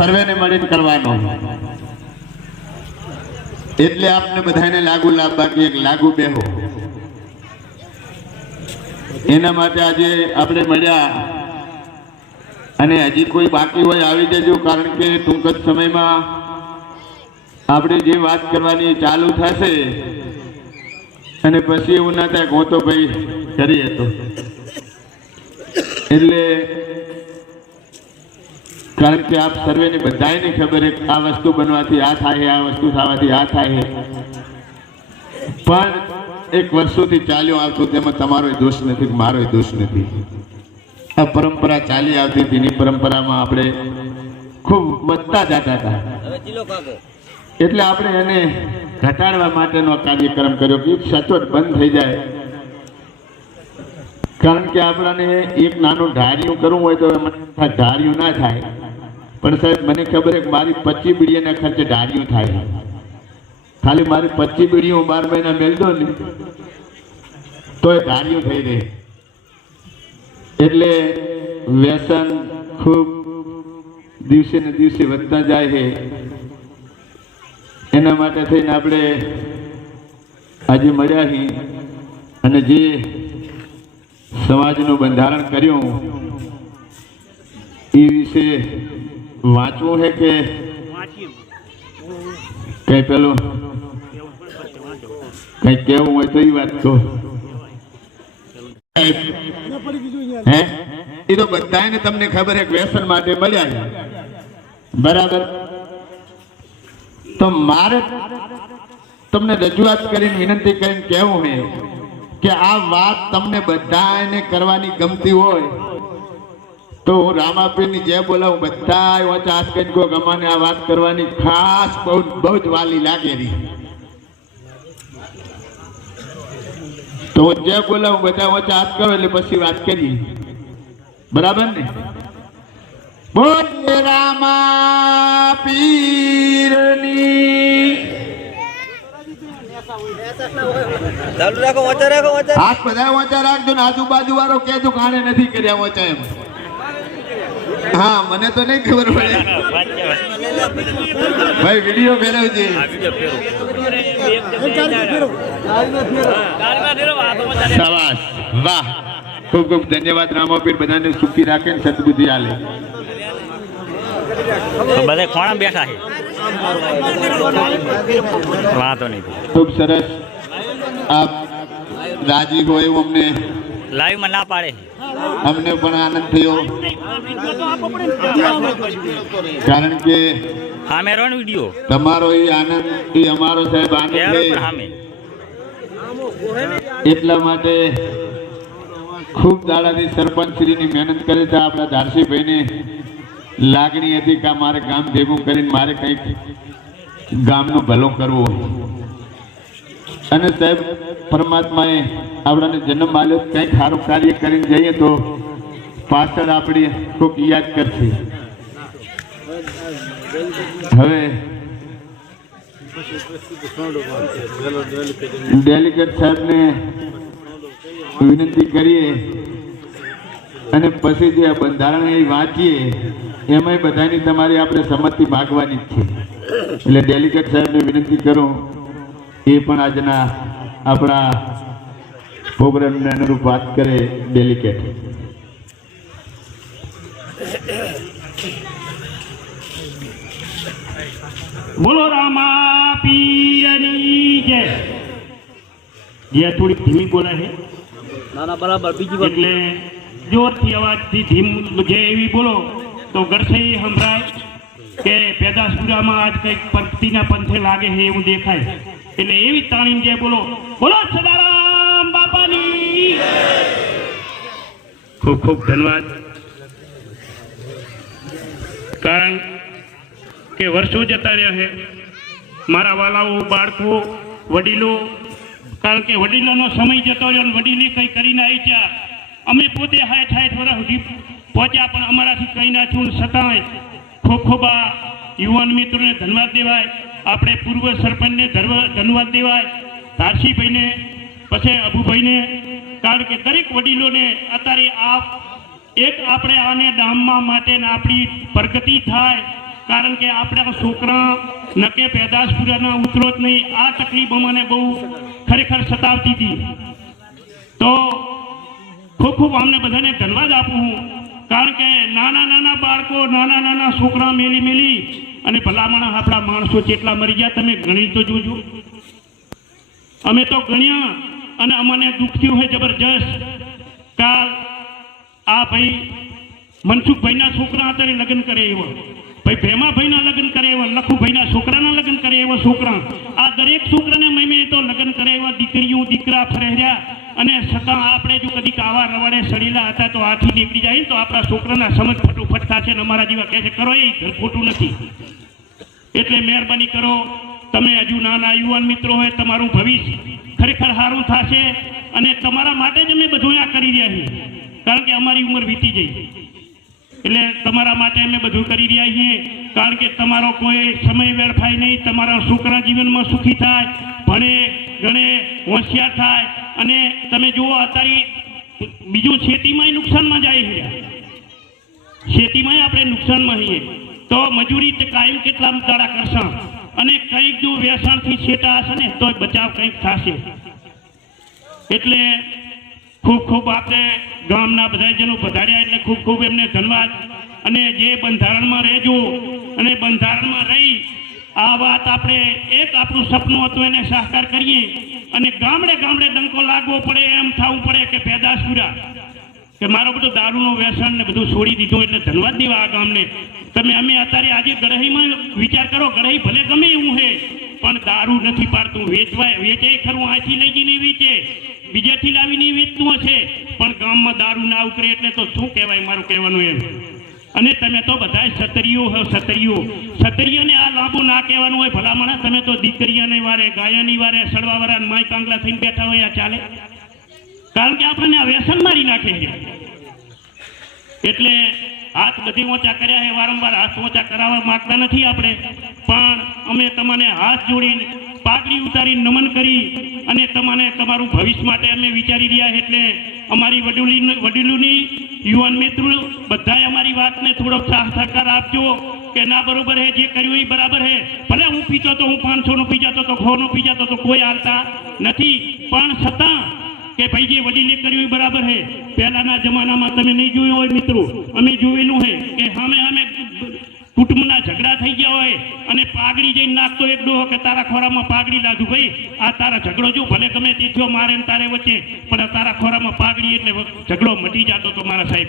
સર્વેને મળીને કરવાનો, એટલે આપને બધાને લાગુ લાભ બાકી એક લાગુ બેહો. એના માટે આજે આપણે મળ્યા અને હજી કોઈ બાકી હોય આવી જજો, કારણ કે ટૂંક જ સમયમાં આપણે જે વાત કરવાની ચાલુ થશે અને પછી એવું ના થાય હું તો ભાઈ કરીએ તો, એટલે કારણ કે આપ સર્વેને બધાને ખબર છે આ વસ્તુ બનવાથી આ થાય, આ વસ્તુ થવાથી આ થાય, પણ એક વર્ષોથી ચાલ્યો આવતું તેમાં તમારો દોષ નથી, મારો દોષ નથી. આ પરંપરા ચાલી આવતી હતી, એની પરંપરામાં આપણે ખૂબ વધતા જતા હતા, એટલે આપણે એને ઘટાડવા માટેનો કાર્યક્રમ કર્યો કે સચોટ બંધ થઈ જાય. કારણ કે આપણાને એક નાનું ઢાર્યું કરવું હોય તો ઢાર્યું ના થાય, પણ સાહેબ મને ખબર છે કે મારી 25 બીડીના ખર્ચે ઢાર્યું થાય. ખાલી મારી 25 બીડીઓ 12 મહિના મેળ દો ને તો એ ઢાર્યું થઈ રહે. એટલે વ્યસન ખૂબ દિવસે ને દિવસે વધતા જાય છે. એના માટે થઈને આપણે આજે મળ્યા છીએ અને જે સમાજનું બંધારણ કર્યું એ વિશે વાંચવું છે કે કઈ પેલું કઈ કેવું હોય તો એ વાત તો હે, એ તો બધાને તમને ખબર છે વ્યસન માટે મળ્યા, બરાબર. તો મારે તમને રજૂઆત કરીને વિનંતી કરીને કહેવું છે કે આ વાત તમને બધાને કરવાની ગમતી હોય તો હું રામાપીરની જે બોલાવું બધા ઓછા આસકન કો ગમાને આ વાત કરવાની ખાસ બહુ જ વાલી લાગેલી. તો હું જે બોલાવું બધા ઓછા હાથ કરો એટલે પછી વાત કરીએ, બરાબર ને? બોલ રામા પીરની ચાલુ રાખો, ઊંચા રાખો, હાથ બધા ઊંચા રાખજો ને આજુબાજુ વાળો કહેજો કાણે નથી કર્યા ઊંચા એમ. હા, મને તો નહીં ખબર પડે ભાઈ, વિડીયો ફેરવજે. શાબાશ, વાહ, ખૂબ ખૂબ ધન્યવાદ. રામાપીર બધાને સુખી રાખે ને સદબુદ્ધિ આલે. બધા ખોણા બેઠા છે, વાતો નહીં. ખૂબ સરસ. આપ રાજી હોય એવું અમને લાઈવમાં ના પાડે, અમને પણ આનંદ થયો, કારણ કે સામે રો વિડીયો તમારો એ આનંદ એ અમારો સાહેબ આનંદ છે. એટલા માટે ખૂબ દાડાથી સરપંચ શ્રીની મહેનત કરે છે. આપણા ધારસીભાઈને લાગણી હતી કે મારે ગામ ભેગું કરીને મારે કંઈક ગામનો ભલો કરવો, અને સાહેબ પરમાત્માએ આપણાને જન્મ આપ્યો, કંઈક સારું કાર્ય કરીને જઈએ તો પાછળ આપણી કોઈક યાદ કરશે. હવે ડેલિગેટ સાહેબને વિનંતી કરીએ અને પછી જે બંધારણ એ વાંચીએ એમાંય બધાની તમારી આપણે સંમતિ માગવાની જ છે. એટલે ડેલિગેટ સાહેબને વિનંતી કરું એ પણ આજના આપણા પ્રોગ્રામને અનુરૂપ વાત કરે. ડેલિગેટ બોલો રામા પીરની જય. જે થોડીક ધીમી બોલે છે, ના ના બરાબર, બીજી એટલે જોરથી અવાજથી ધીમું જે એવી બોલો તો ગરસઈ સંભળાય કે પેદાસપુરામાં આજ કંઈક પંક્તિના પંથે લાગે છે એવું દેખાય. એટલે એવી તાણીને જે બોલો, બોલો સદારામ બાપાની. ખૂબ ખૂબ ધન્યવાદ. કારણ કે વર્ષો જતા રહ્યા છે, મારા વાલાઓ, બાળકો, વડીલો, કારણ કે વડીલોનો સમય જતો રહ્યો અને વડીલે કંઈ કરીને આવી ગયા. અમે પોતે 60 વર્ષ સુધી પહોંચ્યા પણ અમારાથી કંઈ ના થયું, છતાંય ખૂબ ખૂબ આ યુવાન મિત્રોને ધન્યવાદ દેવાય. આપણે પૂર્વ સરપંચને ધન્યવાદ દેવાય, ધારસીભાઈને, પછી અભુભાઈને, કારણ કે દરેક વડીલોને અત્યારે એક આપણે આને ડામમાં માટે આપણી પ્રગતિ થાય, કારણ કે આપણા છોકરા નકે પેદાશ પૂરાના ઉતરો જ નહીં. આ તકલીફ મને બહુ ખરેખર સતાવતી હતી. તો ખૂબ ખૂબ અમને બધાને ધન્યવાદ આપું હું, કારણ કે નાના નાના બાળકો નાના નાના છોકરા મેલી અને ભલામણ આપણા માણસો જેટલા મરી ગયા તમે ગણી તો જોજો. અમે તો ગણ્યા અને અમને દુઃખ થયું છે જબરજસ્ત. કાલ આ ભાઈ મનસુખભાઈના છોકરા અત્યારે લગ્ન કરે એવા, ભાઈ ભેમાભાઈના લગ્ન કરે એવા, લખુભાઈના છોકરાના લગ્ન કરે એવા છોકરા, આ દરેક છોકરાને મેં તો લગ્ન કરે એવા દીકરીઓ દીકરા ફરેર્યા. અને છતાં આપણે જો કદીક આવા રવાડે સડેલા હતા તો આથી નીકળી જાય તો આપણા છોકરાના સમજ ફટોફટ થશે ને અમારા જેવા કહે છે કરો એ ઘર ખોટું નથી. એટલે મહેરબાની કરો, તમે હજુ નાના યુવાન મિત્રો હોય તમારું ભવિષ્ય ખરેખર સારું થશે. અને તમારા માટે જ અમે બધું આ કરી રહ્યા છીએ, કારણ કે અમારી ઉંમર વીતી ગઈ એટલે તમારા માટે અમે બધું કરી રહ્યા છીએ. કારણ કે તમારો કોઈ સમય વેડફાય નહીં, તમારા છોકરા જીવનમાં સુખી થાય, ભણે ગણે હોશિયાર થાય. અને તમે જુઓ અત્યારે બીજું ખેતીમાંય નુકસાનમાં જાય છે, ખેતીમાંય આપણે નુકસાનમાં છીએ તો મજૂરી કાયમ કેટલા દાડા કરશે અને કંઈક જો વ્યસનથી છેટા હશે ને તો બચાવ કંઈક થશે. એટલે ખૂબ ખૂબ આપણે ગામના બધા જનો વધાર્યા એટલે ખૂબ ખૂબ એમને ધન્યવાદ. અને જે બંધારણમાં રહેજો અને બંધારણમાં રહી આ વાત આપણે એક આપણું સપનું હતું એને સાકાર કરીએ અને ગામડે ગામડે ડંકો લાગવો પડે એમ થવું પડે કે પેદાશ પૂરા કે મારો બધું દારૂનો વ્યસન ને બધું છોડી દીધું. એટલે ધન્યવાદ દેવા આ ગામને. તમે અમે અત્યારે આજે ગળહીમાં વિચાર કરો, ગળહી ભલે ગમે એવું છે પણ દારૂ નથી પાડતું, વેચે ખરું, અહીંથી લઈ જઈને વેચે, બીજેથી લાવીને વેચતું હશે પણ ગામમાં દારૂ ના ઉતરે એટલે તો શું કહેવાય મારું કહેવાનું એમ. અને તમે તો બધા સતરીઓને આ લાંબુ ના કહેવાનું હોય ભલામણ. તમે તો દીકરીઓને વારે ગાયાની વારે સડવાવાળા માય કાંગલા થઈને બેઠા હોય આ ચાલે, કારણ કે આપણને આ વ્યસન મારી નાખે છે. એટલે હાથ બધી ઊંચા કર્યા છે, વારંવાર હાથ ઊંચા કરાવવા માંગતા નથી આપણે, પણ અમે તમને હાથ જોડીને પાઘડી ઉતારી નમન કરી અને તમને તમારું ભવિષ્ય માટે અમે વિચારી રહ્યા. એટલે અમારી વડીલોની યુવાન મિત્રો બધાએ અમારી વાતને થોડો સહકાર આપજો કે ના બરોબર હે, જે કર્યું એ બરાબર હે. ભલે હું પીતો તો હું 500નું પી જતો તો 100નું પી જતો તો કોઈ હાલતા નથી, પણ છતાં કે ભાઈ જે વડીલે કર્યું એ બરાબર હે. પહેલાના જમાનામાં તમે નહીં જોયું હોય મિત્રો, અમે જોયેલું હે કે સામે કુટુંબના ઝઘડા થઈ ગયા હોય અને પાઘડી જઈને નાખતો એક ડોહો કે તારા ખોરામાં પાઘડી લાદું, ભાઈ આ તારા ઝઘડો જો ભલે ગમે તે થયો મારે ને તારે વચ્ચે, પણ તારા ખોરામાં પાઘડી એટલે ઝઘડો મટી જતો તો મારા સાહેબ.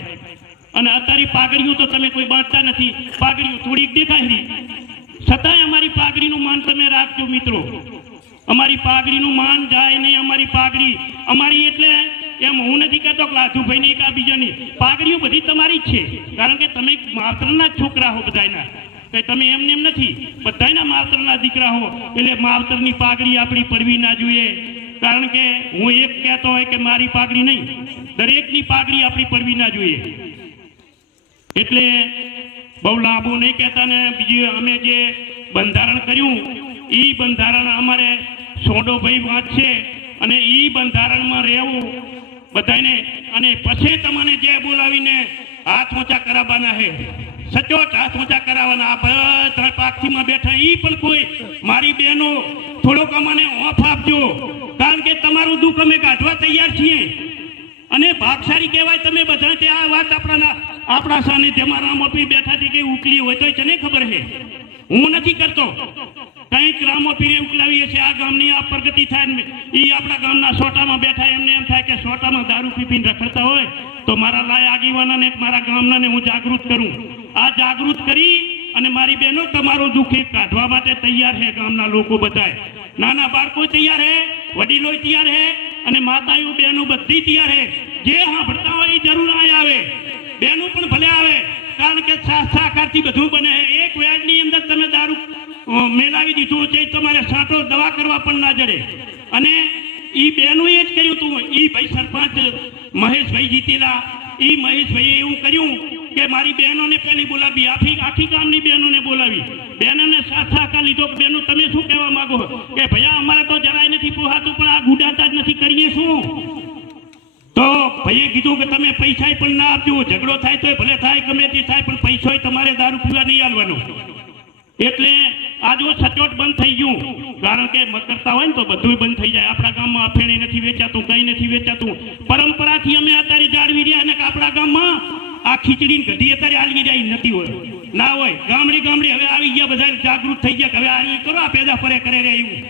અને અત્યારે પાઘડીઓ તો તમે કોઈ બાંધતા નથી, પાઘડીઓ થોડીક દેખાય રહી, છતાંય અમારી પાઘડીનું માન તમે રાખજો મિત્રો. અમારી પાઘડીનું માન જાય નહીં. અમારી પાઘડી અમારી એટલે એમ હું નથી કહેતો કે લાધુભાઈ ની કે બીજાની પાઘડીઓ બધી તમારી જ છે, કારણ કે તમે માવતરના જ છોકરા હો બધાના, કઈ તમે એમને એમ નથી, બધાના માવતરના દીકરા હો. એટલે માવતરની પાઘડી આપણી પડવી ના જોઈએ, કારણ કે હું એક કહેતો હોય કે મારી પાઘડી નહીં, દરેકની પાઘડી આપણી પડવી ના જોઈએ. એટલે બહુ લાંબુ નહીં કહેતા ને બીજું અમે જે બંધારણ કર્યું એ બંધારણ અમારે સોડોભાઈ વાંચશે અને એ બંધારણમાં રહેવું બધાને. અને પછી તમને જે બોલાવીને હાથ ઊંચા કરાવવાના છે, સચોટ હાથ ઊંચા કરાવવાના. આ બધા પાખીમાં બેઠા એ પણ કોઈ મારી બહેનો થોડોક અમને ઓફ આપજો, કારણ કે તમારું દુઃખ અમે કાઢવા તૈયાર છીએ અને ભાગશાળી કહેવાય તમે બધા. તે આ વાત આપણા સાનિધ્યમાં રામોપી બેઠાથી કે ઉકલી હોય તો છે ને ખબર છે, હું નથી કરતો. કંઈક રામોપીને ઉકલાવીએ છીએ આ ગામની આ પ્રગતિ થાય ને એ આપણા ગામના સોટામાં બેઠા એમને એમ થાય કે સોટામાં દારૂ પીપીને રખડતા હોય તો મારા લાય આગેવાનાને મારા ગામનાને હું જાગૃત કરું. આ જાગૃત કરી અને મારી બહેનો તમારો દુઃખ કાઢવા માટે તૈયાર છે. ગામના લોકો બધાય, નાના બાળકો તૈયાર છે, વડીલો તૈયાર છે અને માતાઓ બહેનો બધી તૈયાર છે. જે સાંભળતા હોય એ જરૂર અહીં આવે, બહેનો પણ ભલે આવે, કારણ કે સહકારથી બધું બને. એક વેડની અંદર તમે દારૂ મેલાવી દીધું છે, તમારે છાંટો દવા કરવા પણ ના જડે. અને એ બહેનોએ જ કર્યું હતું. એ ભાઈ સરપંચ મહેશભાઈ જીતેલા, એ મહેશભાઈએ એવું કર્યું કે મારી બહેનોને પહેલી બોલાવી, આખી ગામની બહેનોને બોલાવી, બહેનોને સહકાર લીધો કે બહેનો તમે શું કહેવા માંગો કે ભૈયા અમારે તો જરાય નથી પોહાતું પણ આ ગુડાતા જ નથી, કરીએ શું? તો ભાઈએ કીધું કે તમે પૈસા પણ ના આપજો, ઝઘડો થાય તો ભલે થાય, ગમે તે થાય, પણ પૈસો તમારે દારૂ પીવા નહીં આલવાનો. એટલે આ જો સચોટ બંધ થઈ ગયું, કારણ કે કરતા હોય ને તો બધું બંધ થઈ જાય. આપણા ગામમાં અફેણે નથી વેચાતું, કંઈ નથી વેચાતું. પરંપરાથી અમે અત્યારે જાળવી રહ્યા ને કે આપણા ગામમાં આ ખીચડીની કઢી અત્યારે આલવી રહ્યા નથી હોય, ના હોય. ગામડી હવે આવી ગયા, બધા જાગૃત થઈ ગયા કે હવે આવી કરો, આ પેદા ફરે કરે રે એવું.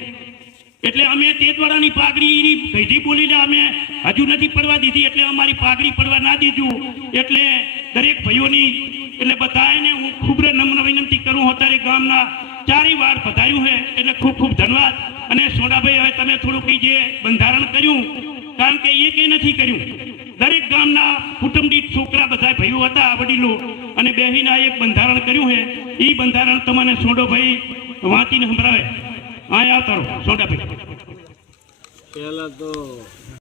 એટલે અમે તે દ્વારાની પાઘડી ગઈઢી બોલીને અમે હજુ નથી પડવા દીધી, એટલે અમારી પાઘડી પડવા ના દીધું. એટલે દરેક ભાઈઓની એટલે બધાને હું ખૂબ નમ્ર વિનંતી કરું. અત્યારે ગામના ચારે વાર પધાર્યું છે એટલે ખૂબ ખૂબ ધન્યવાદ. અને સોડાભાઈ હવે તમે થોડુંક જે બંધારણ કર્યું, કારણ કે એ કંઈ નથી કર્યું. દરેક ગામના કુટુંબ દીઠ છોકરા બધા ભાઈઓ હતા વડીલો, અને બેહીને એક બંધારણ કર્યું છે. એ બંધારણ તમને સોડાભાઈ વાંચીને સંભળાવે. હા આવતા રહો સોડાભાઈ. પહેલા તો